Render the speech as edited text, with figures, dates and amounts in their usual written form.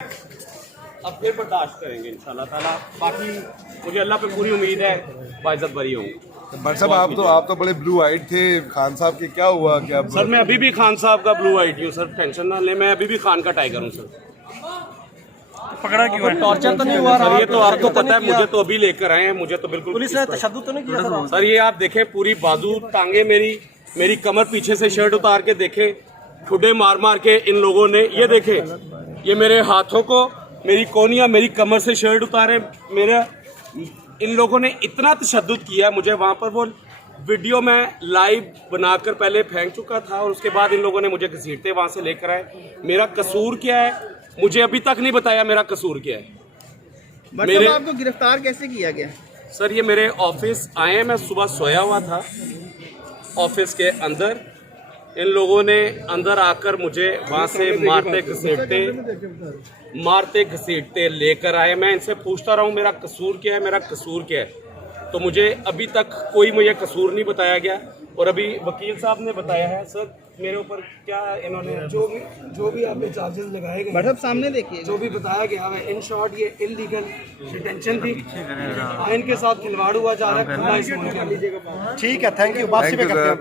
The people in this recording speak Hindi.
अब फिर बर्दाश्त करेंगे इंशाल्लाह ताला। बाकी मुझे अल्लाह पे पूरी उम्मीद है बाइज्जत बरी होंगे। बट साहब आप तो बड़े ब्लू आइट थे, खान साहब के क्या हुआ? क्या सर मैं अभी भी खान साहब का ब्लू आइट हूँ सर, टेंशन ना ले, मैं अभी भी खान का टाइगर हूँ सर। पकड़ा क्यों है? टॉर्चर तो नहीं हुआ? सर ये तो आपको पता है, मुझे तो अभी लेकर आए हैं, मुझे तो बिल्कुल पुलिस ने तशद्दुद तो नहीं किया सर। ये आप देखें, पूरी बाजू टांगे मेरी कमर पीछे से शर्ट उतार के देखे, ठुड्डे मार मार के इन लोगों ने, ये देखे, ये मेरे हाथों को, मेरी कोनियां, मेरी कमर से शर्ट उतारे, मेरा इन लोगों ने इतना तशद्दुद किया मुझे। वहाँ पर वो वीडियो में लाइव बनाकर पहले फेंक चुका था और उसके बाद इन लोगों ने मुझे घसीटते वहाँ से लेकर आए। मेरा कसूर क्या है मुझे अभी तक नहीं बताया, मेरा कसूर क्या है। मेरे आपको गिरफ्तार कैसे किया गया? सर ये मेरे ऑफिस आए, मैं सुबह सोया हुआ था ऑफिस के अंदर, इन लोगों ने अंदर आकर मुझे वहाँ से मारते घसीटते लेकर आए। मैं इनसे पूछता रहा हूँ मेरा कसूर क्या है, मेरा कसूर क्या है, तो मुझे अभी तक कोई मुझे कसूर नहीं बताया गया। और अभी वकील साहब ने बताया है सर मेरे ऊपर क्या इन्होंने जो भी आप पे चार्जेस लगाए गए, मतलब सामने देखिए, जो भी बताया गया है, इन शॉर्ट ये इलीगल डिटेंशन थी, आइन के साथ खिलवाड़ हुआ जा रहा है। ठीक है, थैंक यू। वापसी पे करते हैं।